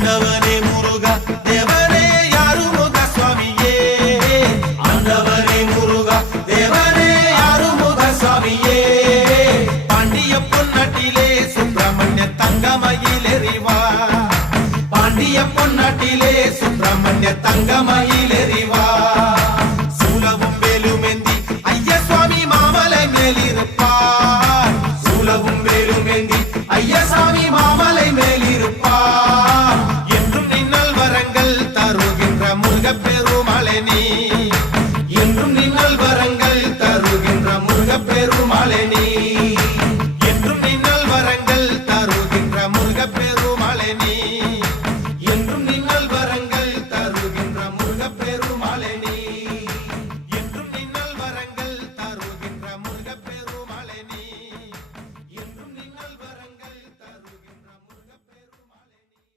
ஆண்டவனே முருகா தேவனே ஆறுமுக சுவாமியே ஆண்டவனே முருகா தேவனே ஆறுமுக சுவாமியே பாண்டிய பொன்னாட்டிலே சுப்பிரமணிய தங்கமயிலேறிவா பாண்டிய பொன்னாட்டிலே சுப்பிரமணிய தங்கமயில்